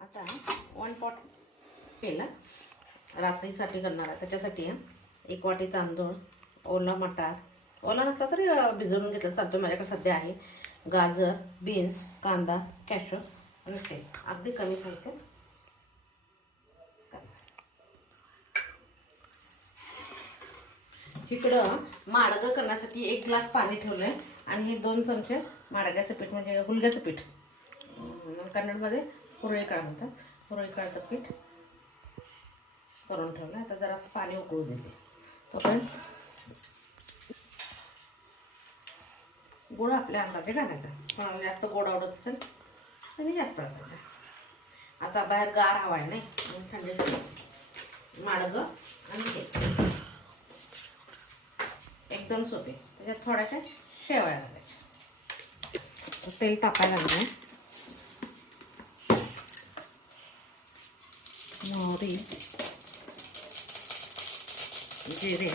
आता 1 पॉट केला रात्रीसाठी करणार आहे. त्याच्यासाठी 1 वाटी तांदूळ, ओला मटार, ओला नसला तरी भिजवून घेतलं चालतो. माझ्याकडे सध्या आहे. गाजर, बीन्स, कांदा, कॅशू आणि तेल. अगदी कमी साहित्यात. इकडं माडगं करण्यासाठी 1 ग्लास पाणी ठेवलं आहे आणि हे 2 चमचे माडग्याचं पीठ म्हणजे हुलग्याचं पीठ, कन्नडमध्ये हुरळी काळ म्हणतात, हुरळी काळचं पीठ करून ठेवलं. आता जरा पाणी उकळू देते. तोपर्यंत गोड आपल्या अंदाजे घालायचा. कोणाला जास्त गोड आवडत असेल तर जास्त घालायचं. आता बाहेर गार हवा आहे नाही, थंडीसाठी माडगं आणि हे एकदम सोपे. त्याच्यात थोड्याशा शेवया घालायच्या. तेल तापायला लागलं. मोहरी, जिरे,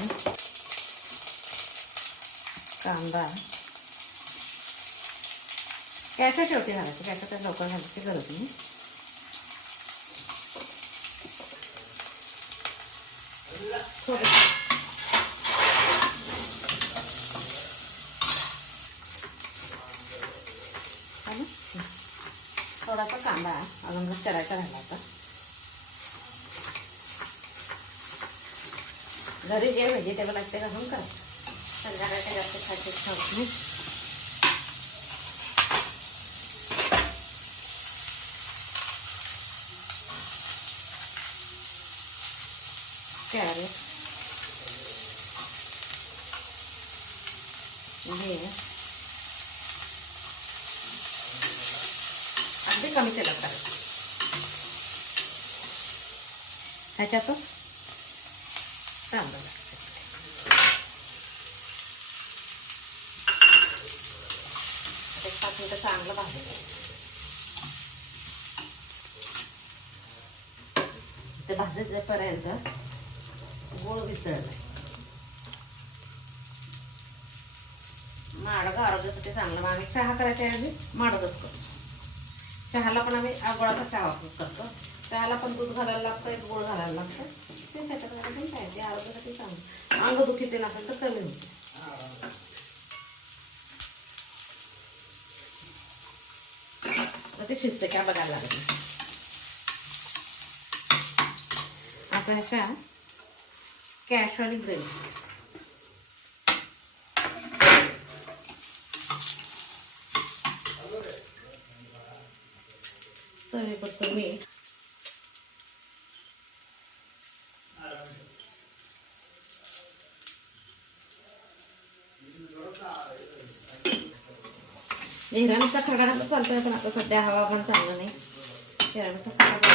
कांदा, कॅशू शेवटी घालायचं. कॅशू तर लवकर घालायची गरज नाही. थोडासा कांदा अजून चिरायचा राहिला होता. घरी जे व्हेजिटेबल असते घालून करायचं. संध्याकाळच्या जास्त खायचे खात नाही. कॅरेट, अगदी कमी तेलात करायचं. ह्याच्यातच तांदूळ 5 मिनिटं चांगलं भाजून ते भाजेपर्यंत गोळ विसळलं. माडगं आरोग्यासाठी चांगलं. मग आम्ही चहा करायच्या ऐवजी माडगंच करतो. चहाला पण आम्ही गुळाचा चहा करतो. चहाला पण दूध घालायला लागतं, एक गोळ घालायला लागतं. ते त्याच्यात पण काय ते आरोग्यासाठी चांगलं. अंगदुखी ते नसेल तर कमी होते. ते शिजते काय बघायला लागत. आता ह्याच्या कॅशू आणि ग्रेव्ही, चवीपुरतं मीठ, हिराणीचा खडा घातला चालतोय, पण आता सध्या हवामान चांगलं नाही. हिराणीचा खडा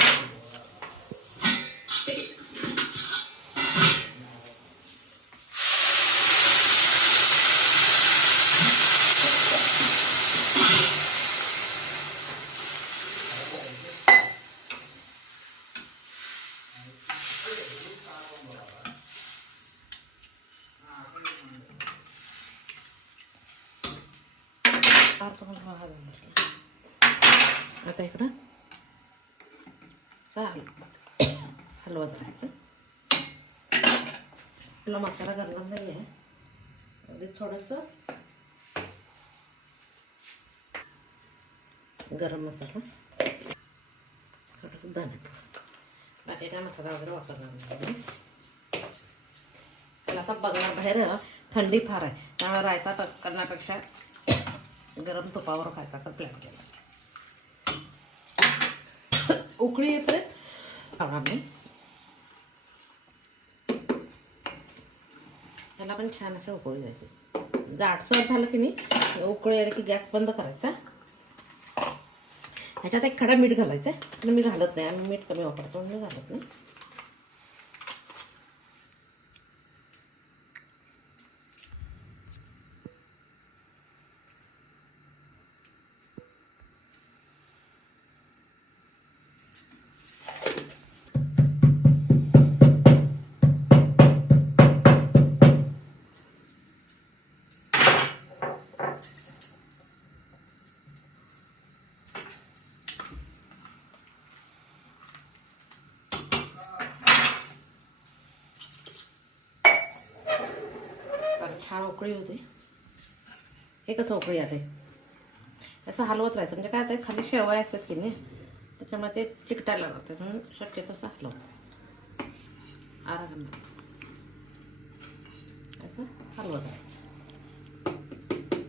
आता इकडं चालेल हलवा करायचं. आपला मसाला गरम नाही आहे. अगदी थोडंसं गरम मसाला, थोडंसं धने, बाकी काय मसाला वगैरे वापरणार नाही. त्याला आता बघणार बाहेर थंडी फार आहे, त्यामुळे रायता करण्यापेक्षा गरम तुपावर खायचा असा प्लॅन केला. उकळी येपर्यंत खाणार मी. त्याला पण छान असं उकळी द्यायची. जाडसर झालं की नाही, उकळी आली की गॅस बंद करायचा. ह्याच्यात एक खडा मीठ घालायचं. पण मी घालत नाही, आम्ही मीठ कमी वापरतो, मी घालत नाही. छान उकळी होते. हे कसं उकळी आते असं हलवत राहायचं, म्हणजे काय होतं खाली शेवया असतात की नाही त्याच्यामुळे ते चिकटायला लागतं, म्हणून शक्यतो असं हलवतं आराम असं हलवत राहायचं.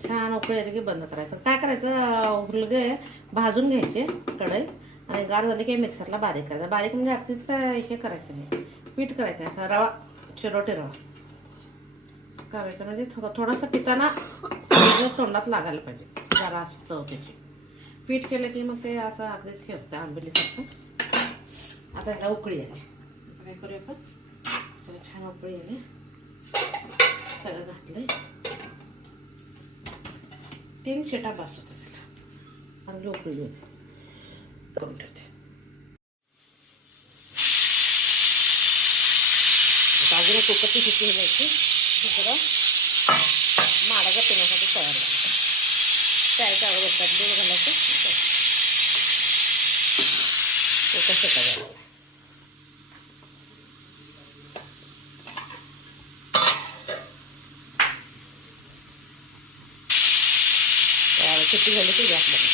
छान उकळी आली की बंद करायचं. काय करायचं उरलगे भाजून घ्यायचे कढई आणि गार झाली की मिक्सरला बारीक करायचं. बारीक म्हणजे अगदीच काय हे करायचं नाही, पीठ करायचं असं रवा चिरोटे रवा करायचं, म्हणजे थोडंसं पिताना तोंडात लागायला पाहिजे जरा चव त्याची. पीठ केलं की मग ते असं अगदीच हे होतं आंबिलीसारखं. आता ह्याला उकळी आली, असं काय करूया आपण, त्याला छान उकळी आली, सगळं घातलं 3 शिटा बस होतं त्याला. आणि उकळी आली करून ठेवते. अजून कुकरची शिट्टी घ्यायची, सगळं माडाचा पिण्यासाठी तयार झालं. चायच्या आवड असतात दूध घालायचं, कुकर शेटा झाला. शिट्टी झाली की गॅस बंद.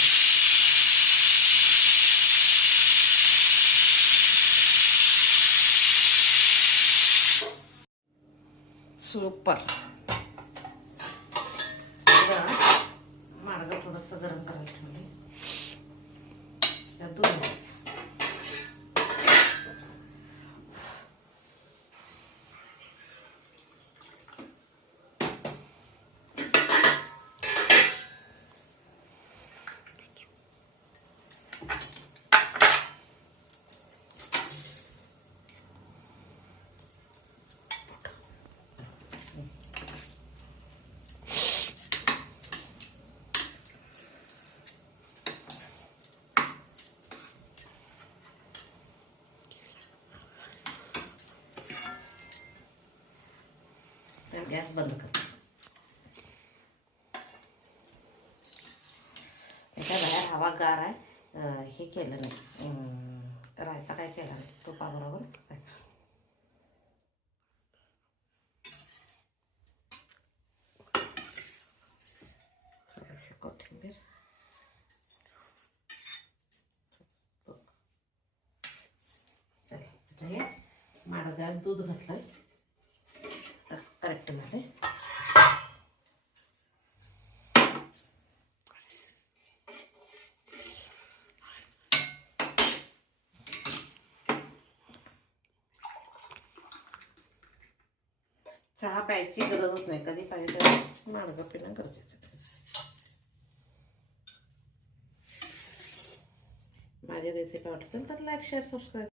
सुपर. माडगं थोडंसं गरम करायला ठेवले, त्यात दूध घालायचं. गॅस बंद कर. त्याच्या बाहेर हवा गार आहे. हे केलं नाही, रायता काय केला नाही, तुपाबरोबर खायचं. कोथिंबीर, चला हे माडग्यात दूध घातलंय करेक्ट मध्ये. चहा प्यायची गरजच नाही, कधी पाहिजे तर माडगं पिणं गरजेचं. माझी रेसिपी आवडत असेल तर लाईक शेअर सबस्क्राईब